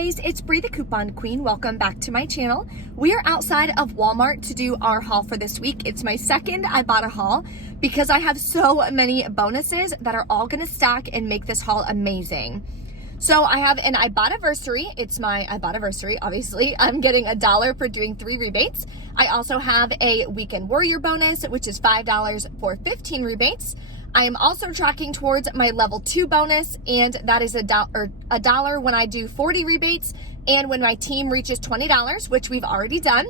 guys, it's Bree the Coupon Queen. Welcome back to my channel. We are outside of Walmart to do our haul for this week. It's my second Ibotta haul because I have so many bonuses that are all gonna stack and make this haul amazing. So I have an Ibottaversary. It's my Ibottaversary, obviously. I'm getting $1 for doing 3 rebates. I also have a Weekend Warrior bonus, which is $5 for 15 rebates. I am also tracking towards my level 2 bonus, and that is $1 when I do 40 rebates and when my team reaches $20, which we've already done.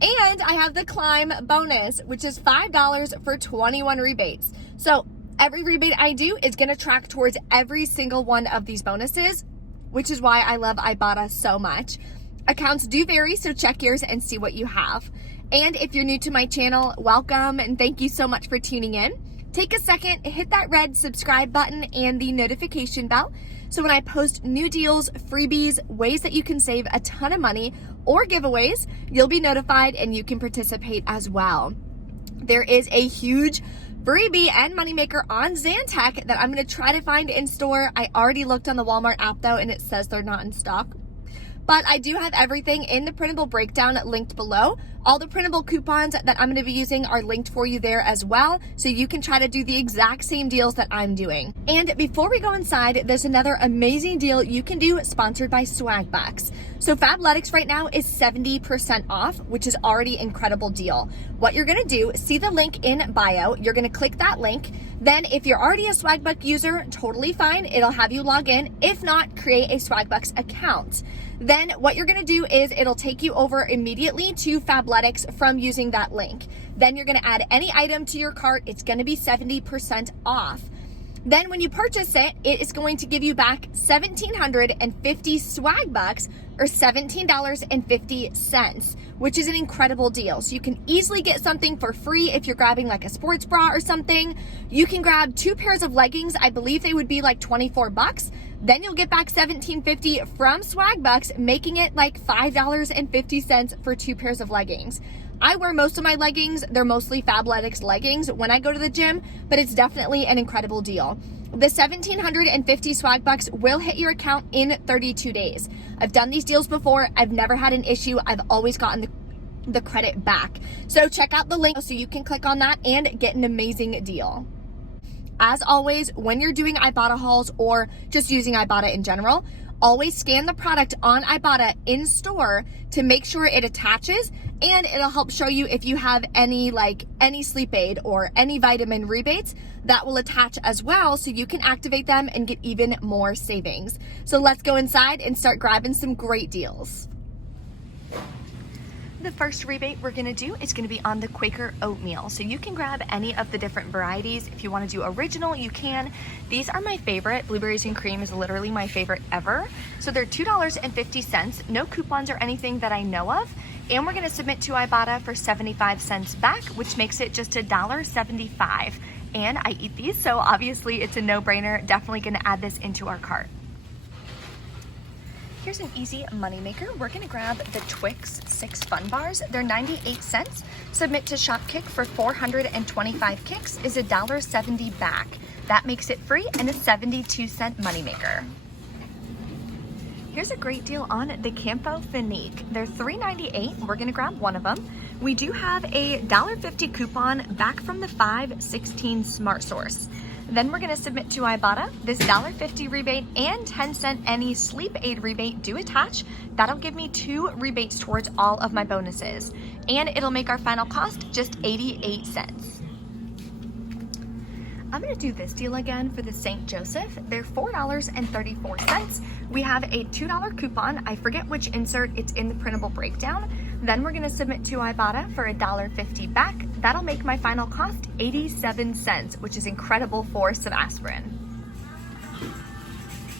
And I have the climb bonus, which is $5 for 21 rebates. So every rebate I do is gonna track towards every single one of these bonuses, which is why I love Ibotta so much. Accounts do vary, so check yours and see what you have. And if you're new to my channel, welcome and thank you so much for tuning in. Take a second, hit that red subscribe button and the notification bell. So when I post new deals, freebies, ways that you can save a ton of money, or giveaways, you'll be notified and you can participate as well. There is a huge freebie and moneymaker on Zantac that I'm gonna try to find in store. I already looked on the Walmart app though, and it says they're not in stock. But I do have everything in the printable breakdown linked below. All the printable coupons that I'm gonna be using are linked for you there as well, so you can try to do the exact same deals that I'm doing. And before we go inside, there's another amazing deal you can do sponsored by Swagbucks. So Fabletics right now is 70% off, which is already an incredible deal. What you're gonna do, see the link in bio, you're gonna click that link. Then if you're already a Swagbucks user, totally fine, it'll have you log in. If not, create a Swagbucks account. Then what you're gonna do is it'll take you over immediately to Fabletics from using that link. Then you're gonna add any item to your cart. It's gonna be 70% off. Then when you purchase it, it is going to give you back 1,750 Swagbucks or $17.50, which is an incredible deal. So you can easily get something for free if you're grabbing like a sports bra or something. You can grab 2 pairs of leggings. I believe they would be like 24 bucks. Then you'll get back $17.50 from Swagbucks, making it like $5.50 for 2 pairs of leggings. I wear most of my leggings. They're mostly Fabletics leggings when I go to the gym, but it's definitely an incredible deal. The 1,750 Swagbucks will hit your account in 32 days. I've done these deals before. I've never had an issue. I've always gotten the credit back. So check out the link so you can click on that and get an amazing deal. As always, when you're doing Ibotta hauls or just using Ibotta in general, always scan the product on Ibotta in store to make sure it attaches, and it'll help show you if you have any sleep aid or any vitamin rebates that will attach as well, so you can activate them and get even more savings. So let's go inside and start grabbing some great deals. The first rebate we're gonna do is gonna be on the Quaker Oatmeal. So you can grab any of the different varieties. If you wanna do original, you can. These are my favorite. Blueberries and cream is literally my favorite ever. So they're $2.50, no coupons or anything that I know of. And we're gonna submit to Ibotta for 75 cents back, which makes it just $1.75. And I eat these, so obviously it's a no-brainer. Definitely gonna add this into our cart. Here's an easy moneymaker. We're gonna grab the Twix 6 Fun Bars. They're 98 cents. Submit to Shopkick for 425 kicks is $1.70 back. That makes it free and a 72-cent moneymaker. Here's a great deal on the Campo Finique. They're $3.98. We're gonna grab one of them. We do have a $1.50 coupon back from the 5/16 Smart Source. Then we're gonna submit to Ibotta. This $1.50 rebate and 10-cent any sleep aid rebate do attach. That'll give me 2 rebates towards all of my bonuses. And it'll make our final cost just 88 cents. I'm gonna do this deal again for the St. Joseph. They're $4.34. We have a $2 coupon. I forget which insert, it's in the printable breakdown. Then we're gonna submit to Ibotta for $1.50 back. That'll make my final cost 87 cents, which is incredible for some aspirin.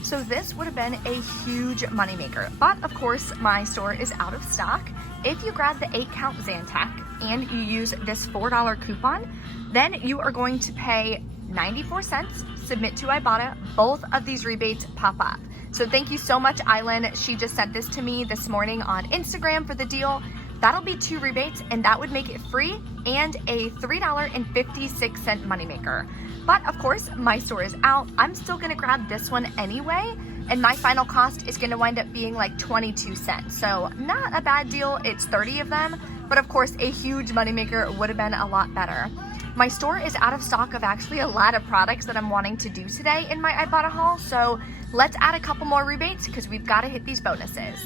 So this would have been a huge moneymaker, but of course my store is out of stock. If you grab the 8-count Zantac and you use this $4 coupon, then you are going to pay 94 cents, submit to Ibotta. Both of these rebates pop up. So thank you so much, Island. She just sent this to me this morning on Instagram for the deal. That'll be 2 rebates, and that would make it free and a $3.56 moneymaker. But of course, my store is out. I'm still gonna grab this one anyway, and my final cost is gonna wind up being like 22 cents. So not a bad deal, it's 30 of them, but of course a huge moneymaker would have been a lot better. My store is out of stock of actually a lot of products that I'm wanting to do today in my Ibotta haul, so let's add a couple more rebates because we've got to hit these bonuses.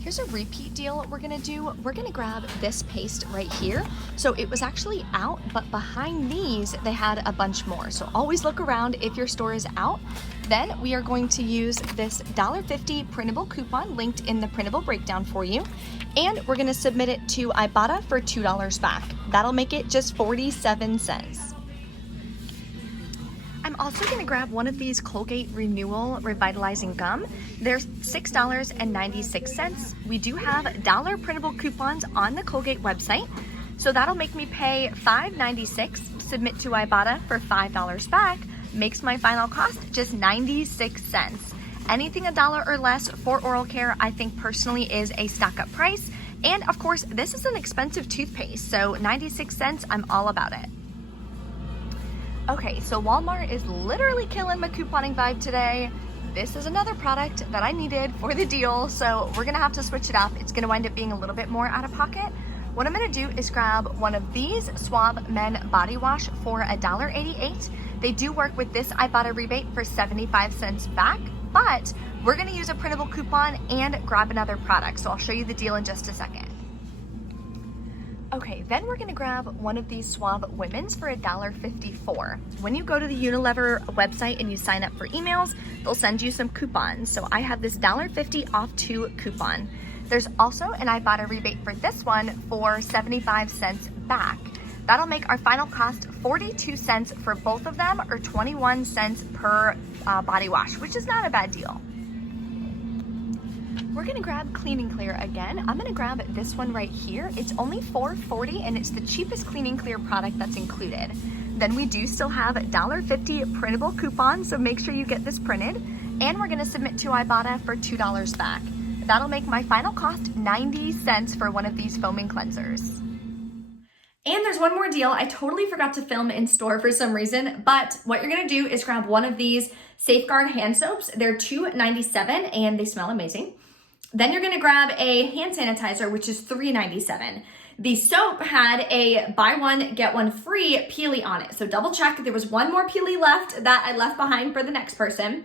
Here's a repeat deal we're gonna do. We're gonna grab this paste right here. So it was actually out, but behind these, they had a bunch more. So always look around if your store is out. Then we are going to use this $1.50 printable coupon linked in the printable breakdown for you. And we're gonna submit it to Ibotta for $2 back. That'll make it just 47 cents. I'm also gonna grab one of these Colgate Renewal Revitalizing gum. They're $6.96. We do have dollar printable coupons on the Colgate website. So that'll make me pay $5.96, submit to Ibotta for $5 back, makes my final cost just 96 cents. Anything $1 or less for oral care, I think personally is a stock up price. And of course, this is an expensive toothpaste, so 96 cents, I'm all about it. Okay, so Walmart is literally killing my couponing vibe today. This is another product that I needed for the deal, so we're gonna have to switch it up. It's gonna wind up being a little bit more out of pocket. What I'm gonna do is grab one of these Suave Men Body Wash for $1.88. They do work with this Ibotta rebate for 75 cents back, but we're gonna use a printable coupon and grab another product, so I'll show you the deal in just a second. Okay, then we're gonna grab one of these Suave Women's for $1.54. When you go to the Unilever website and you sign up for emails, they'll send you some coupons. So I have this $1.50 off 2 coupon. There's also an Ibotta rebate for this one for 75 cents back. That'll make our final cost 42 cents for both of them, or 21 cents per body wash, which is not a bad deal. We're gonna grab Clean and Clear again. I'm gonna grab this one right here. It's only $4.40 and it's the cheapest Clean and Clear product that's included. Then we do still have $1.50 printable coupons, so make sure you get this printed. And we're gonna submit to Ibotta for $2 back. That'll make my final cost 90 cents for one of these foaming cleansers. And there's one more deal. I totally forgot to film in store for some reason, but what you're gonna do is grab one of these Safeguard hand soaps. They're $2.97 and they smell amazing. Then you're gonna grab a hand sanitizer, which is $3.97. The soap had a buy one, get one free peely on it. So double check, there was one more peely left that I left behind for the next person.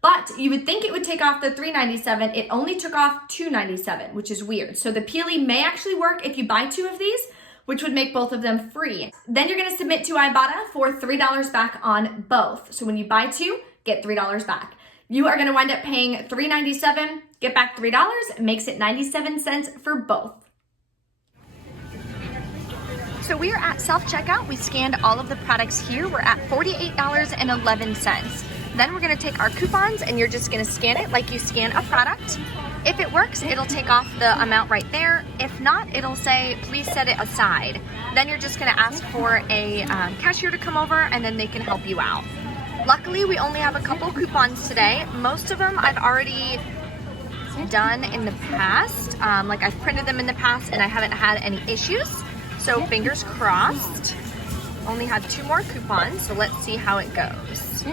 But you would think it would take off the $3.97. It only took off $2.97, which is weird. So the peely may actually work if you buy 2 of these, which would make both of them free. Then you're gonna submit to Ibotta for $3 back on both. So when you buy 2, get $3 back. You are gonna wind up paying $3.97, get back $3, makes it 97 cents for both. So we are at self-checkout. We scanned all of the products here. We're at $48.11. Then we're gonna take our coupons and you're just gonna scan it like you scan a product. If it works, it'll take off the amount right there. If not, it'll say, please set it aside. Then you're just gonna ask for a cashier to come over and then they can help you out. Luckily, we only have a couple coupons today. Most of them I've already done in the past. Like I've printed them in the past and I haven't had any issues. So fingers crossed. Only had 2 more coupons, so let's see how it goes.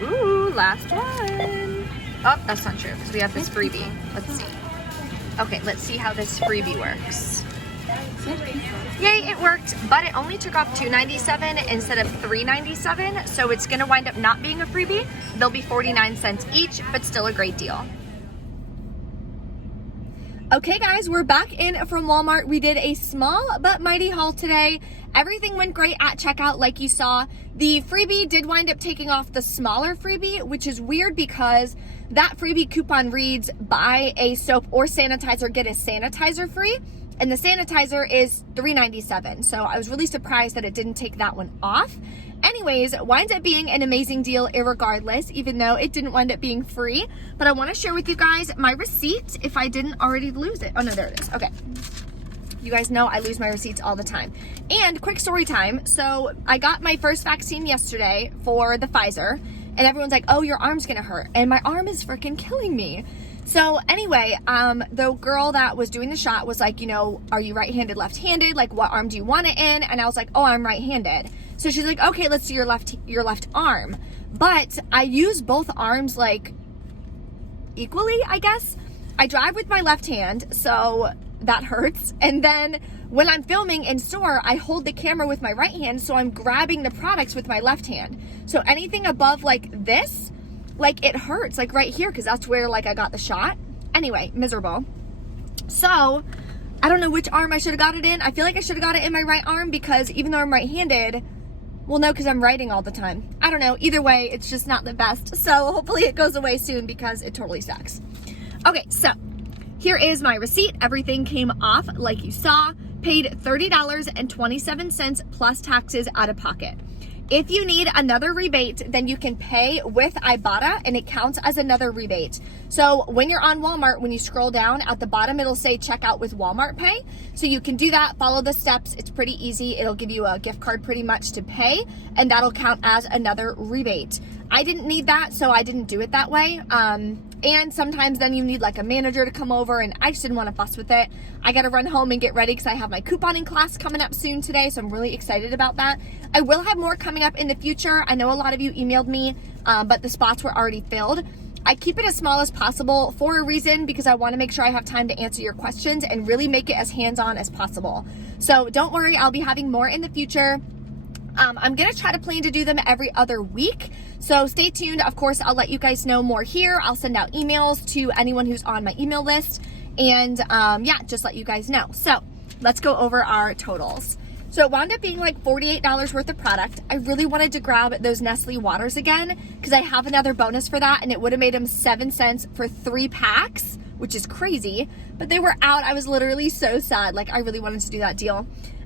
Ooh, last one. Oh, that's not true because we have this freebie. Let's see. Okay, let's see how this freebie works. Yay, it worked, but it only took off $2.97 instead of $3.97, so it's gonna wind up not being a freebie. They'll be 49 cents each, but still a great deal. Okay guys, we're back in from Walmart. We did a small but mighty haul today. Everything went great at checkout like you saw. The freebie did wind up taking off the smaller freebie, which is weird because that freebie coupon reads buy a soap or sanitizer, get a sanitizer free. And the sanitizer is $3.97. So I was really surprised that it didn't take that one off. Anyways, winds up being an amazing deal irregardless, even though it didn't wind up being free. But I want to share with you guys my receipt if I didn't already lose it. Oh no, there it is. Okay. You guys know I lose my receipts all the time. And quick story time. So I got my first vaccine yesterday for the Pfizer. And everyone's like, oh, your arm's gonna hurt. And my arm is freaking killing me. So anyway, the girl that was doing the shot was like, you know, are you right-handed, left-handed? Like, what arm do you want it in? And I was like, oh, I'm right-handed. So she's like, okay, let's do your left arm. but I use both arms like equally, I guess. I drive with my left hand, so that hurts. And then when I'm filming in store, I hold the camera with my right hand, so I'm grabbing the products with my left hand. So anything above like this, like it hurts, like right here, because that's where like I got the shot. Anyway, miserable. So I don't know which arm I should have got it in. I feel like I should have got it in my right arm because even though I'm right-handed, well, no, because I'm writing all the time. I don't know. Either way, it's just not the best. So hopefully it goes away soon because it totally sucks. Okay, so here is my receipt. Everything came off like you saw. Paid $30.27 plus taxes out of pocket. If you need another rebate, then you can pay with Ibotta and it counts as another rebate. So when you're on Walmart, when you scroll down at the bottom, it'll say check out with Walmart Pay. So you can do that, follow the steps. It's pretty easy. It'll give you a gift card pretty much to pay and that'll count as another rebate. I didn't need that, so I didn't do it that way. And sometimes then you need like a manager to come over and I just didn't want to fuss with it. I got to run home and get ready because I have my couponing class coming up soon today, so I'm really excited about that. I will have more coming up in the future. I know a lot of you emailed me, but the spots were already filled. I keep it as small as possible for a reason because I want to make sure I have time to answer your questions and really make it as hands-on as possible. So don't worry, I'll be having more in the future. I'm going to try to plan to do them every other week. So stay tuned. Of course, I'll let you guys know more here. I'll send out emails to anyone who's on my email list. And yeah, just let you guys know. So let's go over our totals. So it wound up being like $48 worth of product. I really wanted to grab those Nestle waters again because I have another bonus for that. And it would have made them 7 cents for 3 packs, which is crazy. But they were out. I was literally so sad. Like I really wanted to do that deal.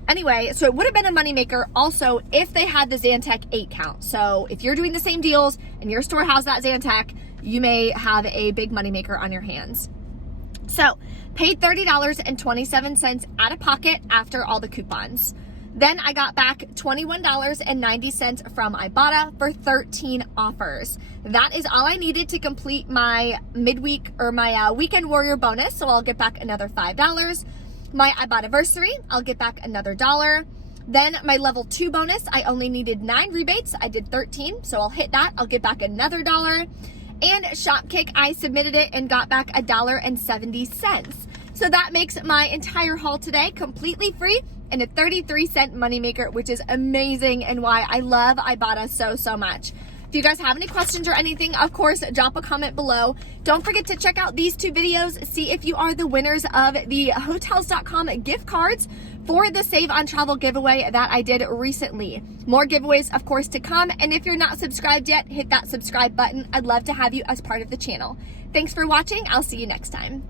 Anyway, so it would have been a moneymaker also if they had the Zantac 8 count. So if you're doing the same deals and your store has that Zantac, you may have a big moneymaker on your hands. So paid $30.27 out of pocket after all the coupons. Then I got back $21.90 from Ibotta for 13 offers. That is all I needed to complete my midweek or my weekend warrior bonus. So I'll get back another $5. My Ibottaversary, I'll get back another $1. Then my level 2 bonus, I only needed 9 rebates. I did 13, so I'll hit that. I'll get back another $1. And Shopkick, I submitted it and got back $1.70. So that makes my entire haul today completely free and a 33-cent moneymaker, which is amazing and why I love Ibotta so much. If you guys have any questions or anything, of course, drop a comment below. Don't forget to check out these 2 videos. See if you are the winners of the Hotels.com gift cards for the Save on Travel giveaway that I did recently. More giveaways, of course, to come. And if you're not subscribed yet, hit that subscribe button. I'd love to have you as part of the channel. Thanks for watching. I'll see you next time.